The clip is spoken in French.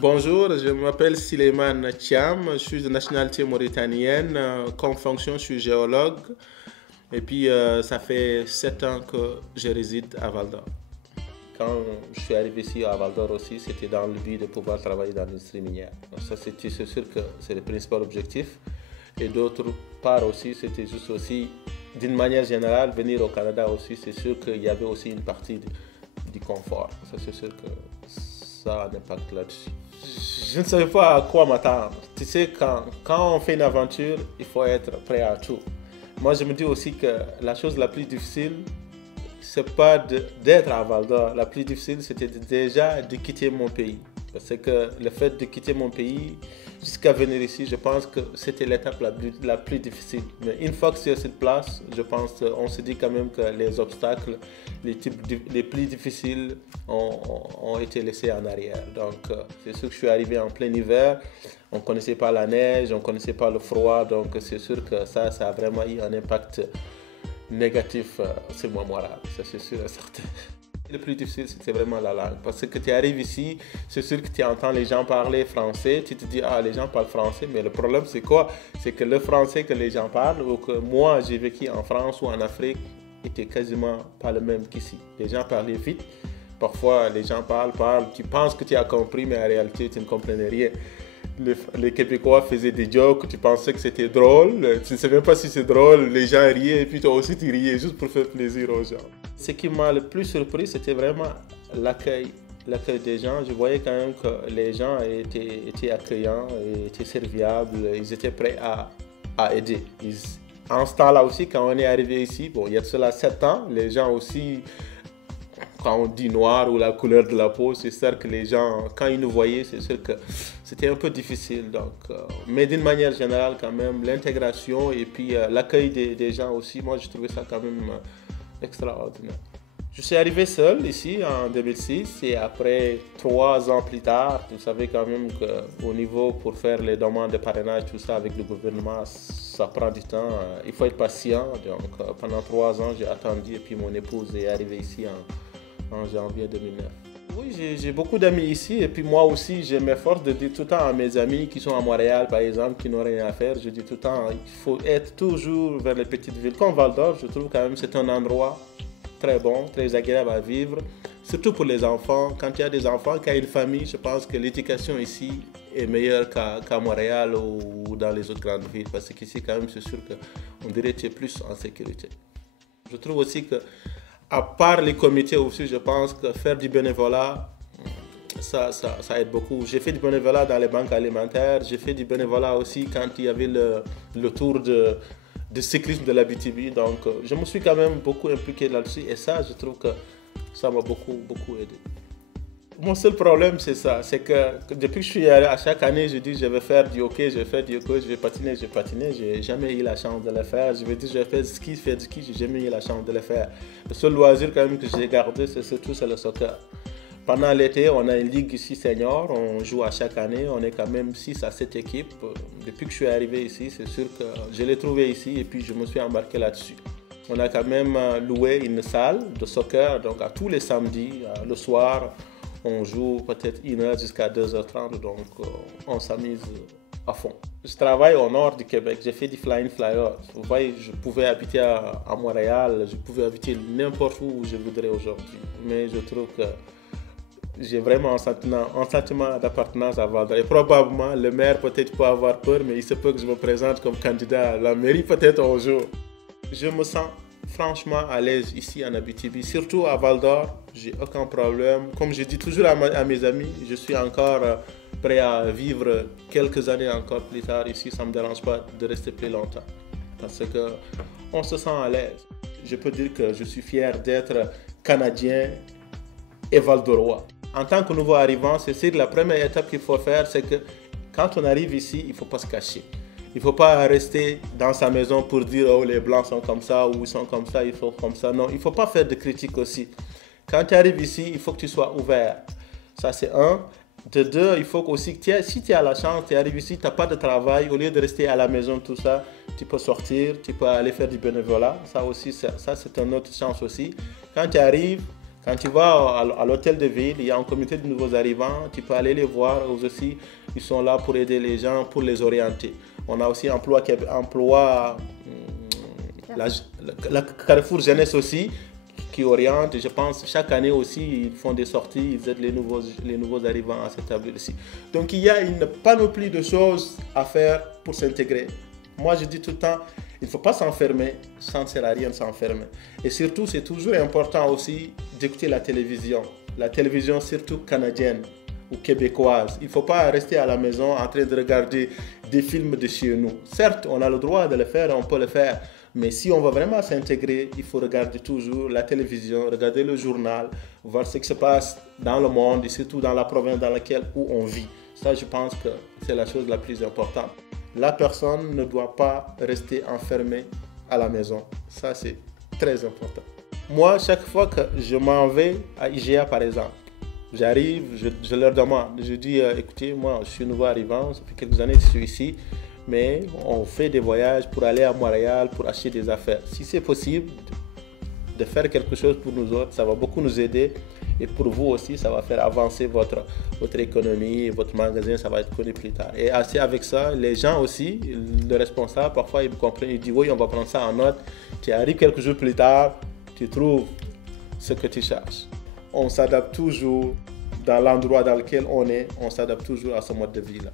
Bonjour, je m'appelle Sileiman Thiam, je suis de nationalité mauritanienne. Comme fonction, je suis géologue. Et puis, ça fait 7 ans que je réside à Val d'Or. Quand je suis arrivé ici à Val d'Or aussi, c'était dans le but de pouvoir travailler dans l'industrie minière. Donc ça, c'est sûr que c'est le principal objectif. Et d'autre part aussi, c'était juste aussi, d'une manière générale, venir au Canada aussi, c'est sûr qu'il y avait aussi une partie du confort. Ça, c'est sûr que ça a un impact là-dessus. Je ne savais pas à quoi m'attendre. Tu sais, quand on fait une aventure, il faut être prêt à tout. Moi, je me dis aussi que la chose la plus difficile, c'est pas d'être à Val d'Or. La plus difficile, c'était déjà de quitter mon pays. Parce que le fait de quitter mon pays jusqu'à venir ici, je pense que c'était l'étape la plus difficile. Mais une fois que c'est sur place, je pense qu'on se dit quand même que les obstacles, les plus difficiles ont été laissés en arrière. Donc, c'est sûr que je suis arrivé en plein hiver. On ne connaissait pas la neige, on ne connaissait pas le froid. Donc, c'est sûr que ça a vraiment eu un impact négatif sur mon moral. Ça, c'est sûr et certain. Le plus difficile, c'était vraiment la langue. Parce que tu arrives ici, c'est sûr que tu entends les gens parler français, tu te dis, ah, les gens parlent français, mais le problème, c'est quoi? C'est que le français que les gens parlent, ou que moi, j'ai vécu en France ou en Afrique, était quasiment pas le même qu'ici. Les gens parlaient vite. Parfois, les gens parlent, tu penses que tu as compris, mais en réalité, tu ne comprenais rien. Les Québécois faisaient des jokes, tu pensais que c'était drôle, tu ne sais même pas si c'est drôle, les gens riaient et puis toi aussi tu riais juste pour faire plaisir aux gens. Ce qui m'a le plus surpris, c'était vraiment l'accueil des gens. Je voyais quand même que les gens étaient accueillants, étaient serviables, ils étaient prêts à aider. En ce temps-là aussi, quand on est arrivé ici, bon, il y a cela 7 ans, les gens aussi, quand on dit noir ou la couleur de la peau, c'est sûr que les gens, quand ils nous voyaient, c'est sûr que c'était un peu difficile. Donc, mais d'une manière générale, quand même, l'intégration et puis l'accueil des gens aussi, moi, je trouvais ça quand même extraordinaire. Je suis arrivé seul ici en 2006 et après 3 ans plus tard, vous savez quand même qu'au niveau pour faire les demandes de parrainage, tout ça avec le gouvernement, ça prend du temps. Il faut être patient. Donc, pendant 3 ans, j'ai attendu et puis mon épouse est arrivée ici en janvier 2009. Oui, j'ai beaucoup d'amis ici et puis moi aussi, je m'efforce de dire tout le temps à mes amis qui sont à Montréal, par exemple, qui n'ont rien à faire, je dis tout le temps, il faut être toujours vers les petites villes. Comme Val d'Or, je trouve quand même que c'est un endroit très bon, très agréable à vivre, surtout pour les enfants. Quand il y a des enfants, quand il y a une famille, je pense que l'éducation ici est meilleure qu'à Montréal ou dans les autres grandes villes, parce qu'ici, quand même, c'est sûr qu'on dirait que tu es plus en sécurité. Je trouve aussi que à part les comités aussi, je pense que faire du bénévolat, ça aide beaucoup. J'ai fait du bénévolat dans les banques alimentaires, j'ai fait du bénévolat aussi quand il y avait le tour de cyclisme de l'Abitibi. Donc, je me suis quand même beaucoup impliqué là-dessus et ça, je trouve que ça m'a beaucoup aidé. Mon seul problème, c'est ça, c'est que depuis que je suis à chaque année, je dis je vais faire du hockey, je vais faire du hockey, je vais patiner, j'ai jamais eu la chance de le faire. Je vais dire je vais faire du ski, j'ai jamais eu la chance de le faire. Le seul loisir quand même que j'ai gardé, c'est surtout le soccer. Pendant l'été, on a une ligue ici senior, on joue à chaque année, on est quand même 6 à 7 équipes. Depuis que je suis arrivé ici, c'est sûr que je l'ai trouvé ici et puis je me suis embarqué là-dessus. On a quand même loué une salle de soccer, donc à tous les samedis, le soir, on joue peut-être 1h jusqu'à 2h30, donc on s'amuse à fond. Je travaille au nord du Québec, j'ai fait du fly-in fly-out. Vous voyez, je pouvais habiter à Montréal, je pouvais habiter n'importe où je voudrais aujourd'hui. Mais je trouve que j'ai vraiment un sentiment d'appartenance à Val d'Or. Et probablement, le maire peut-être peut avoir peur, mais il se peut que je me présente comme candidat à la mairie peut-être un jour. Je me sens franchement à l'aise ici en Abitibi, surtout à Val d'Or, j'ai aucun problème. Comme je dis toujours à mes amis, je suis encore prêt à vivre quelques années encore plus tard ici, ça ne me dérange pas de rester plus longtemps parce qu'on se sent à l'aise. Je peux dire que je suis fier d'être Canadien et Val-d'Orois. En tant que nouveau arrivant, c'est sûr la première étape qu'il faut faire, c'est que quand on arrive ici, il ne faut pas se cacher. Il ne faut pas rester dans sa maison pour dire « Oh, les Blancs sont comme ça » ou « Ils sont comme ça, ils sont comme ça ». Non, il ne faut pas faire de critiques aussi. Quand tu arrives ici, il faut que tu sois ouvert. Ça, c'est un. De deux, il faut aussi que si tu as la chance, tu arrives ici, tu n'as pas de travail, au lieu de rester à la maison, tout ça, tu peux sortir, tu peux aller faire du bénévolat. Ça aussi, ça c'est une autre chance aussi. Quand tu arrives, Quand tu vas à l'hôtel de ville, il y a un comité de nouveaux arrivants, tu peux aller les voir, eux aussi, ils sont là pour aider les gens, pour les orienter. On a aussi la Carrefour Jeunesse aussi, qui oriente. Je pense chaque année aussi, ils font des sorties, ils aident les nouveaux arrivants à s'établir ici. Donc il y a une panoplie de choses à faire pour s'intégrer. Moi, je dis tout le temps, il ne faut pas s'enfermer, ça ne sert à rien de s'enfermer. Et surtout, c'est toujours important aussi d'écouter la télévision surtout canadienne ou québécoise. Il ne faut pas rester à la maison en train de regarder des films de chez nous. Certes, on a le droit de le faire, on peut le faire, mais si on veut vraiment s'intégrer, il faut regarder toujours la télévision, regarder le journal, voir ce qui se passe dans le monde et surtout dans la province dans laquelle où on vit. Ça, je pense que c'est la chose la plus importante. La personne ne doit pas rester enfermée à la maison. Ça, c'est très important. Moi, chaque fois que je m'en vais à IGA, par exemple, j'arrive, je leur demande, je dis, écoutez, moi, je suis nouveau arrivant, ça fait quelques années que je suis ici, mais on fait des voyages pour aller à Montréal, pour acheter des affaires. Si c'est possible de faire quelque chose pour nous autres, ça va beaucoup nous aider. Et pour vous aussi, ça va faire avancer votre économie, votre magasin, ça va être connu plus tard. Et assez avec ça, les gens aussi, le responsable, parfois ils comprennent, ils disent oui, on va prendre ça en note. Tu arrives quelques jours plus tard, tu trouves ce que tu cherches. On s'adapte toujours dans l'endroit dans lequel on est, on s'adapte toujours à ce mode de vie-là.